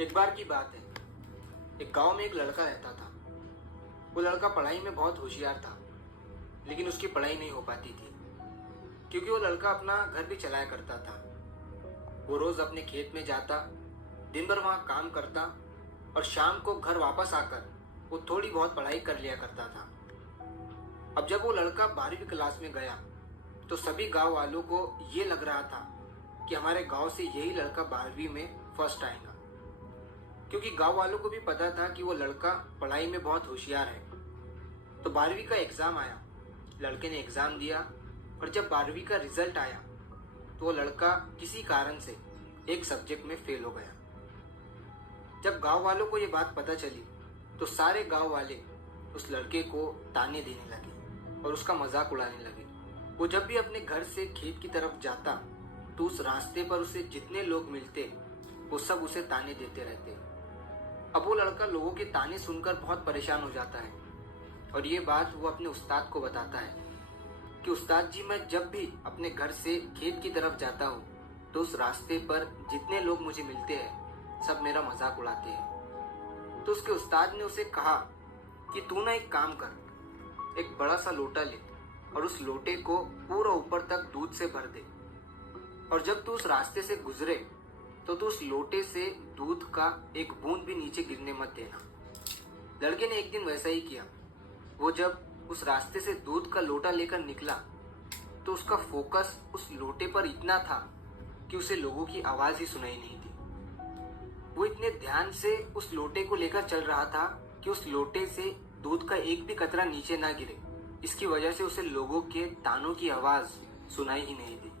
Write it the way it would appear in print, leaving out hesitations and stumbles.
एक बार की बात है। एक गांव में एक लड़का रहता था। वो लड़का पढ़ाई में बहुत होशियार था, लेकिन उसकी पढ़ाई नहीं हो पाती थी क्योंकि वो लड़का अपना घर भी चलाया करता था। वो रोज अपने खेत में जाता, दिन भर वहां काम करता और शाम को घर वापस आकर वो थोड़ी बहुत पढ़ाई कर लिया करता था। अब जब वो लड़का 12वीं क्लास में गया तो सभी गांव वालों को ये लग रहा था कि हमारे गांव से यही लड़का 12वीं में फर्स्ट आएगा, क्योंकि गांव वालों को भी पता था कि वो लड़का पढ़ाई में बहुत होशियार है। तो 12वीं का एग्जाम आया, लड़के ने एग्जाम दिया और जब 12वीं का रिजल्ट आया तो वो लड़का किसी कारण से एक सब्जेक्ट में फेल हो गया। जब गांव वालों को ये बात पता चली तो सारे गांव वाले उस लड़के को ताने देने लगे और उसका मजाक उड़ाने लगे। वो जब भी अपने घर से खेत की तरफ जाता तो उस रास्ते पर उसे जितने लोग मिलते वो सब उसे ताने देते रहते। अब वो लड़का लोगों के ताने सुनकर बहुत परेशान हो जाता है और ये बात वो अपने उस्ताद को बताता है कि उस्ताद जी, मैं जब भी अपने घर से खेत की तरफ जाता हूँ तो उस रास्ते पर जितने लोग मुझे मिलते हैं सब मेरा मजाक उड़ाते हैं। तो उसके उस्ताद ने उसे कहा कि तू ना एक काम कर, एक बड़ा सा लोटा ले और उस लोटे को पूरा ऊपर तक दूध से भर दे और जब तू उस रास्ते से गुजरे तो तू उस लोटे से दूध का एक बूंद भी नीचे गिरने मत देना। लड़के ने एक दिन वैसा ही किया। वो जब उस रास्ते से दूध का लोटा लेकर निकला तो उसका फोकस उस लोटे पर इतना था कि उसे लोगों की आवाज ही सुनाई नहीं दी। वो इतने ध्यान से उस लोटे को लेकर चल रहा था कि उस लोटे से दूध का एक भी कतरा नीचे ना गिरे। इसकी वजह से उसे लोगों के तानों की आवाज सुनाई ही नहीं दी।